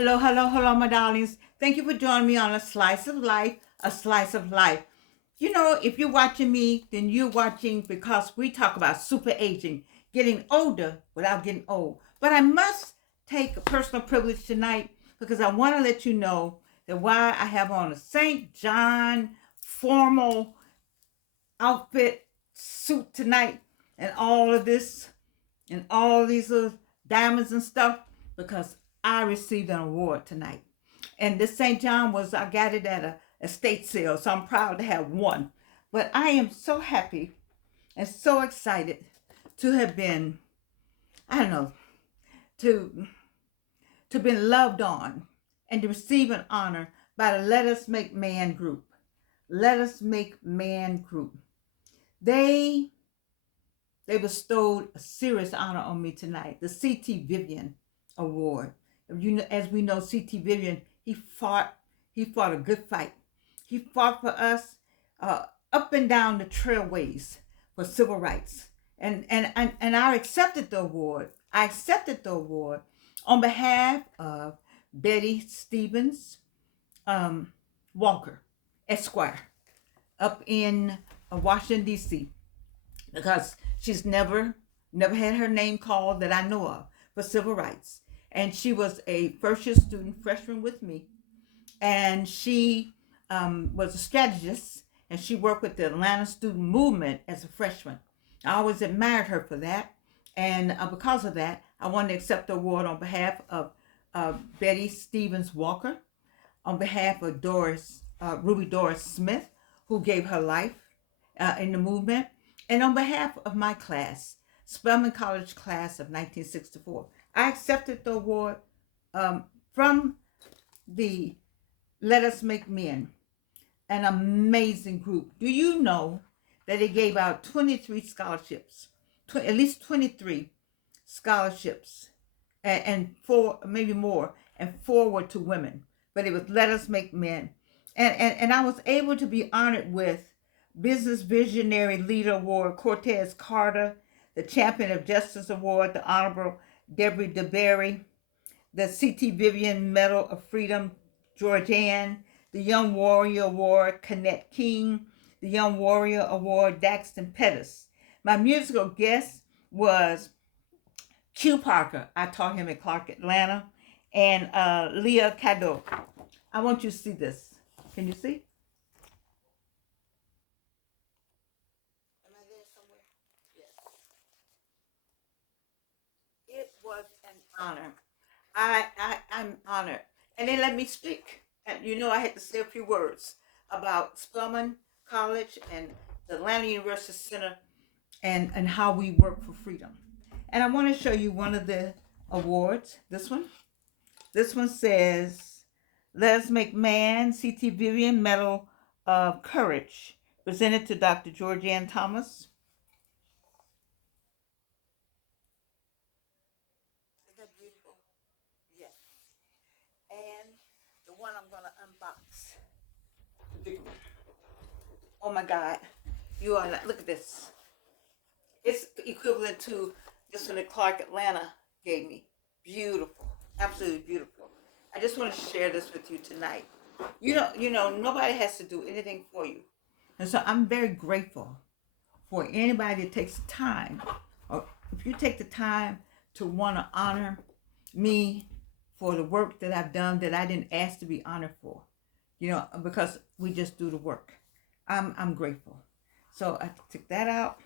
Hello, hello, hello, my darlings. Thank you for joining me on A Slice of Life, A Slice of Life. You know, if you're watching me, then you're watching because we talk about super aging, getting older without getting old. But I must take a personal privilege tonight because I want to let you know that why I have on a St. John formal outfit suit tonight and all of this and all these little diamonds and stuff because I received an award tonight. And this St. John I got it at a estate sale, so I'm proud to have won. But I am so happy and so excited to have been, I don't know, to been loved on and to receive an honor by the Let Us Make Man group. Let Us Make Man group. They bestowed a serious honor on me tonight, the C.T. Vivian Award. You know, as we know, C.T. Vivian, he fought a good fight. He fought for us up and down the trailways for civil rights. And I accepted the award. I accepted the award on behalf of Betty Stevens Walker, Esquire, up in Washington, D.C., because she's never had her name called that I know of for civil rights. And she was a first year student, freshman with me. And she was a strategist and she worked with the Atlanta student movement as a freshman. I always admired her for that. And because of that, I wanted to accept the award on behalf of Betty Stevens Walker, on behalf of Ruby Doris Smith, who gave her life in the movement, and on behalf of my class, Spelman College class of 1964. I accepted the award from the Let Us Make Men, an amazing group. Do you know that they gave out 23 scholarships, at least 23 scholarships, and four, maybe more, and four were to women, but it was Let Us Make Men. And I was able to be honored with Business Visionary Leader Award, Cortez Carter, the Champion of Justice Award, the Honorable Deborah DeBerry, the C.T. Vivian Medal of Freedom, Georgianne, the Young Warrior Award, Kenneth King, the Young Warrior Award, Daxton Pettis. My musical guest was Q Parker. I taught him at Clark Atlanta, and Leah Cadeau. I want you to see this. Can you see? Am I there somewhere? Yes. It was an honor. I'm honored. And they let me speak. And you know, I had to say a few words about Spelman College and the Atlanta University Center and how we work for freedom. And I want to show you one of the awards. This one. This one says, Let Us Make Man, C.T. Vivian Medal of Courage, presented to Dr. Georgianne Thomas. Isn't that beautiful? Yes. And the one I'm going to unbox. Oh my God. You are not, look at this. It's equivalent to this one that Clark Atlanta gave me. Beautiful. Absolutely beautiful. I just want to share this with you tonight. You know, nobody has to do anything for you. And so I'm very grateful for anybody that takes the time, or if you take the time to want to honor me for the work that I've done that I didn't ask to be honored for, you know, because we just do the work. I'm grateful. So I took that out.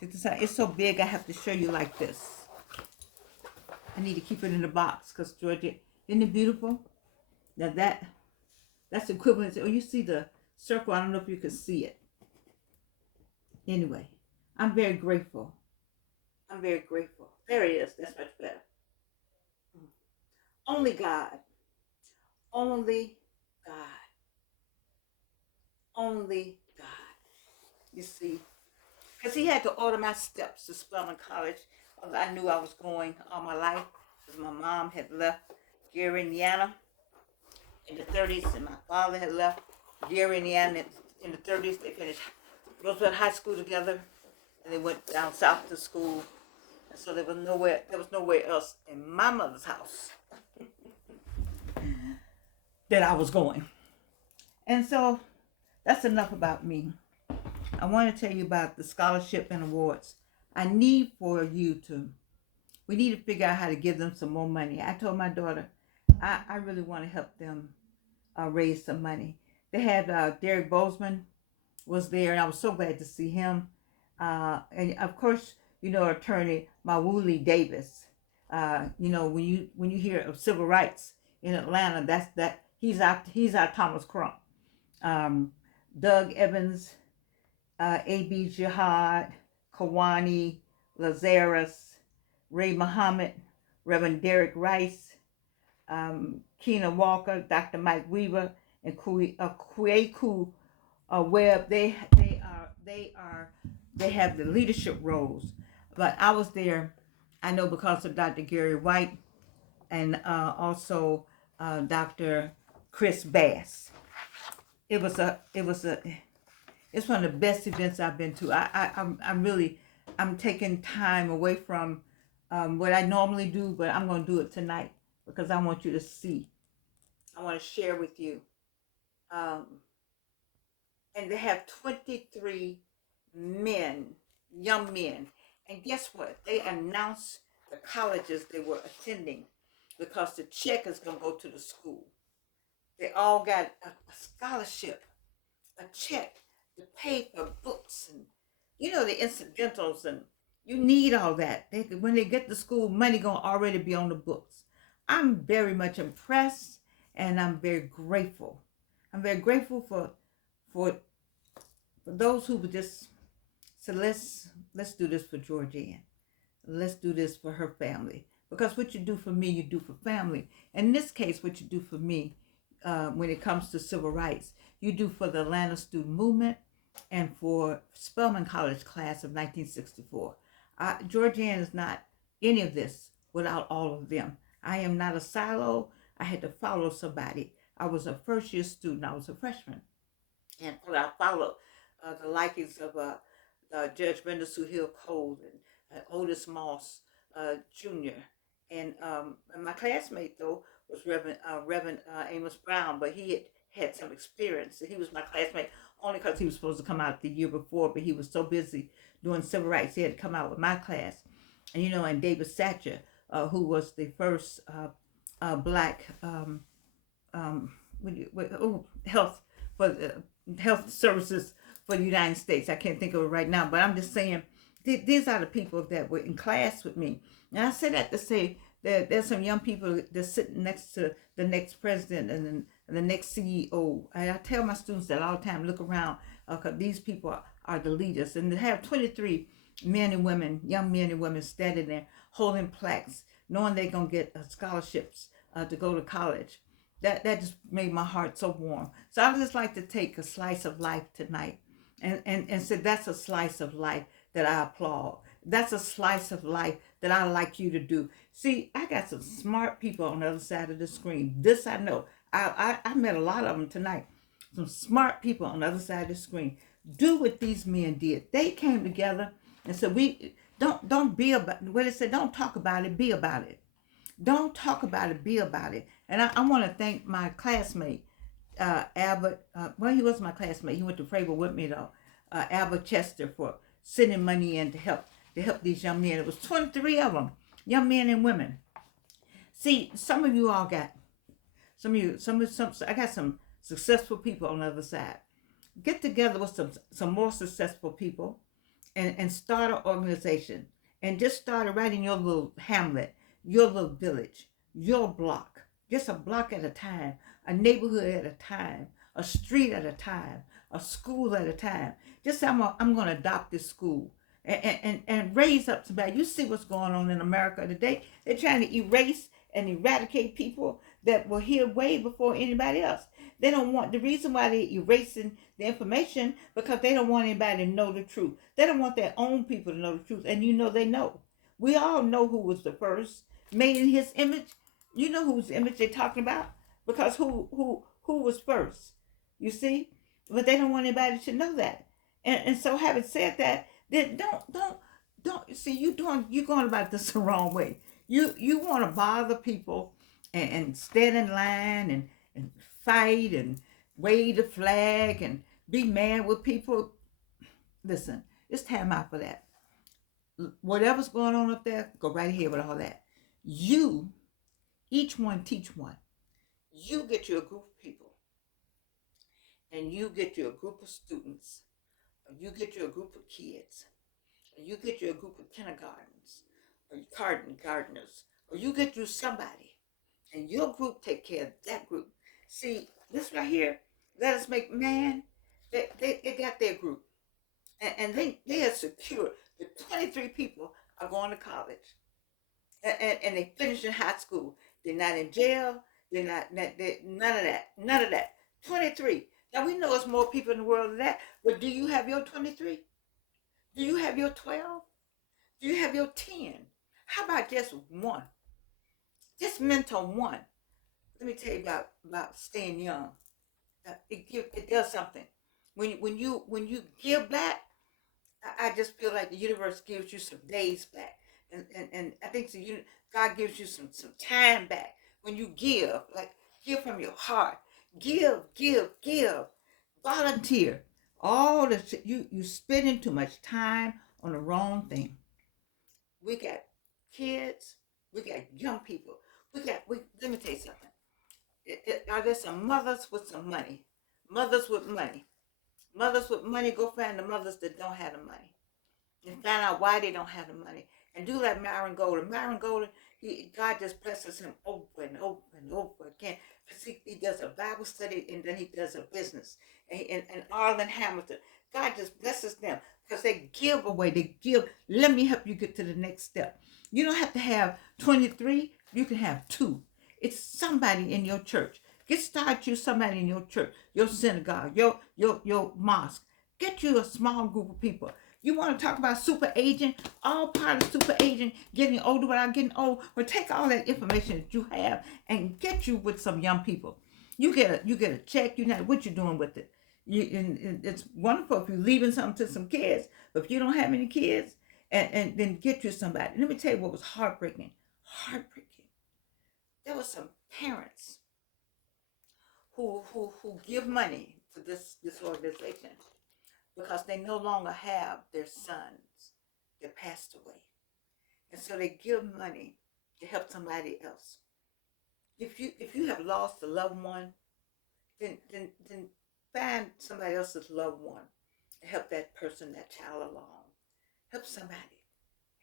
It's so big I have to show you like this. I need to keep it in the box because Georgia, isn't it beautiful? Now that's equivalent to, oh, you see the circle. I don't know if you can see it. Anyway, I'm very grateful. I'm very grateful. There it is. That's much better. Only God. Only God. Only God. You see, because he had to order my steps to Spelman College. I knew I was going all my life because my mom had left Gary, Indiana in the 30s, and my father had left Gary, Indiana in the 30s. They finished Roosevelt High School together, and they went down south to school. And so there was nowhere else in my mother's house that I was going. And so that's enough about me. I want to tell you about the scholarship and awards. I need for you to, we need to figure out how to give them some more money. I told my daughter, I really want to help them raise some money. They had Derek Bozeman was there, and I was so glad to see him. And of course, attorney Mawuli Davis. When you hear of civil rights in Atlanta, that he's our Thomas Crump. Um, Doug Evans, A.B. Jihad, Kawani, Lazarus, Ray Muhammad, Reverend Derek Rice, Keena Walker, Dr. Mike Weaver, and Kweku Webb. They have the leadership roles. But I was there, I know, because of Dr. Gary White and also Dr. Chris Bass. It's one of the best events I've been to. I'm taking time away from what I normally do, but I'm going to do it tonight because I want you to see. I want to share with you. And they have 23 men, young men. And guess what? They announced the colleges they were attending because the check is going to go to the school. They all got a scholarship, a check to pay for books and, the incidentals, and you need all that. When they get to school, money going to already be on the books. I'm very much impressed, and I'm very grateful. I'm very grateful for those who would just say, let's do this for Georgianne. Let's do this for her family. Because what you do for me, you do for family. In this case, what you do for me, when it comes to civil rights, you do for the Atlanta student movement and for Spelman College class of 1964. Georgianne is not any of this without all of them. I am not a silo. I had to follow somebody. I was a first year student. I was a freshman. And I followed the likings of Judge Brenda Sue Hill Cole and Otis Moss Jr. And my classmate, though, was Reverend Amos Brown, but he had some experience. He was my classmate only because he was supposed to come out the year before, but he was so busy doing civil rights, he had to come out with my class. And, and David Satcher, who was the first black health for health services for the United States. I can't think of it right now, but I'm just saying these are the people that were in class with me. And I say that to say that there's some young people that's sitting next to the next president and the next CEO. And I tell my students that all the time, look around, because these people are the leaders. And to have 23 men and women, young men and women standing there holding plaques, knowing they're going to get scholarships to go to college, that just made my heart so warm. So I would just like to take a slice of life tonight and say that's a slice of life that I applaud. That's a slice of life that I like you to do. See, I got some smart people on the other side of the screen. This I know. I met a lot of them tonight. Some smart people on the other side of the screen. Do what these men did. They came together and said, "We don't be about what they said. Don't talk about it. Be about it. Don't talk about it. Be about it." And I want to thank my classmate, Albert. Well, he was my classmate. He went to Fravel with me though. Albert Chester, for sending money in to help these young men. It was 23 of them, young men and women. See, some of you all got I got some successful people on the other side. Get together with some more successful people and start an organization. And just start it right in your little hamlet, your little village, your block. Just a block at a time, a neighborhood at a time, a street at a time, a school at a time. Just say, I'm going to adopt this school and raise up somebody. You see what's going on in America today. They're trying to erase and eradicate people that were here way before anybody else. They don't want, the reason why they're erasing the information, because they don't want anybody to know the truth. They don't want their own people to know the truth. And they know. We all know who was the first, made in his image. You know whose image they're talking about, because who was first, you see? But they don't want anybody to know that. And so having said that, then don't see, you're going about this the wrong way. You want to bother people and stand in line and fight and wave the flag and be mad with people. Listen, it's time out for that. Whatever's going on up there, go right ahead with all that. You, each one teach one. You get you a group of people, and you get you a group of students, or you get you a group of kids, or you get you a group of kindergartens, or gardeners, or you get you somebody, and your group take care of that group. See, this right here, let us make man, they got their group. And they are secure. The 23 people are going to college. And they finish in high school. They're not in jail. They're none of that. None of that. 23. Now we know it's more people in the world than that, but do you have your 23? Do you have your 12? Do you have your 10? How about just one? Just mentor one. Let me tell you about staying young. It does something. When you give back, I just feel like the universe gives you some days back. And I think God gives you some time back when you give, like give from your heart. Give. Volunteer. All the you spending too much time on the wrong thing. We got kids, we got young people. We let me tell you something. Are there some mothers with some money? Mothers with money. Mothers with money, go find the mothers that don't have the money and find out why they don't have the money. And do like Myron Golden. Myron Golden, God just blesses him over and over and over again. He does a Bible study and then he does a business. And Arlen Hamilton, God just blesses them because they give away. They give. Let me help you get to the next step. You don't have to have 23. You can have 2. It's somebody in your church. Get started you somebody in your church, your synagogue, your mosque. Get you a small group of people. You want to talk about super aging? All part of super aging, getting older without getting old. Well, take all that information that you have and get you with some young people. You get a check. You know what you're doing with it. And it's wonderful if you're leaving something to some kids. But if you don't have any kids, and then get you somebody. Let me tell you what was heartbreaking. Heartbreaking. There were some parents who give money to this organization because they no longer have their sons that passed away. And so they give money to help somebody else. If you have lost a loved one, then find somebody else's loved one and help that person, that child along. Help somebody.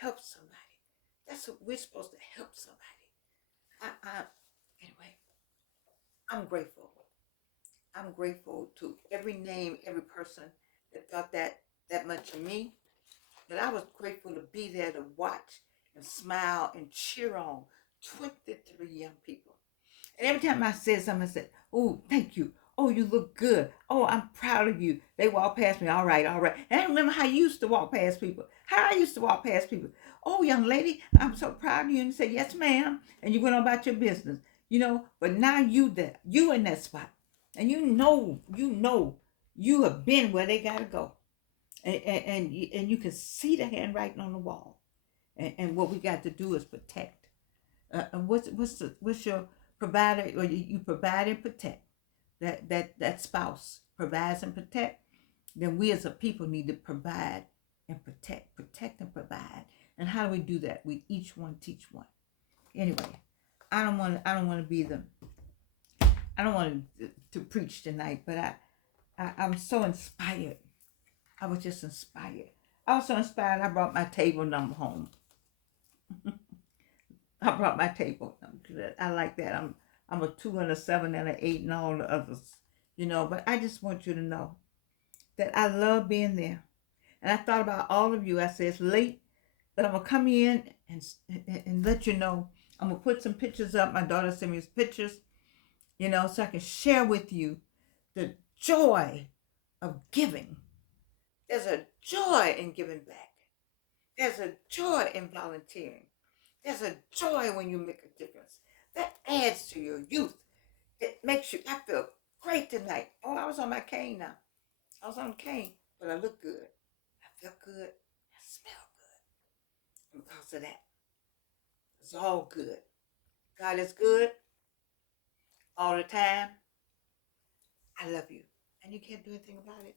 Help somebody. That's what we're supposed to help somebody. Anyway, I'm grateful. I'm grateful to every name, every person that thought that much of me. But I was grateful to be there to watch and smile and cheer on 23 young people. And every time I said something, I said, "Oh, thank you. Oh, you look good. Oh, I'm proud of you." They walk past me, all right, all right. And I remember how I used to walk past people. How I used to walk past people. "Oh, young lady, I'm so proud of you." And you say, "Yes, ma'am." And you went on about your business, But now you in that spot. And you have been where they got to go. And you can see the handwriting on the wall. And what we got to do is protect. And what's your provider, or you provide and protect that spouse provides and protect. Then we as a people need to provide and protect and provide. And how do we do that? We each one teach one. Anyway, I don't want to be I don't want to preach tonight, but I'm so inspired. I was just inspired. I was so inspired. I brought my table number home. I brought my table. I like that. I'm a 2 and a 7 and an 8 and all the others, But I just want you to know that I love being there. And I thought about all of you. I said it's late, but I'm gonna come in and let you know. I'm gonna put some pictures up. My daughter sent me pictures, so I can share with you the joy of giving. There's a joy in giving back. There's a joy in volunteering. There's a joy when you make a difference. That adds to your youth. It makes you, I feel great tonight. Oh, I was on my cane now. I was on the cane, but I look good. I feel good. I smell good. And because of that, it's all good. God is good all the time. I love you. And you can't do anything about it.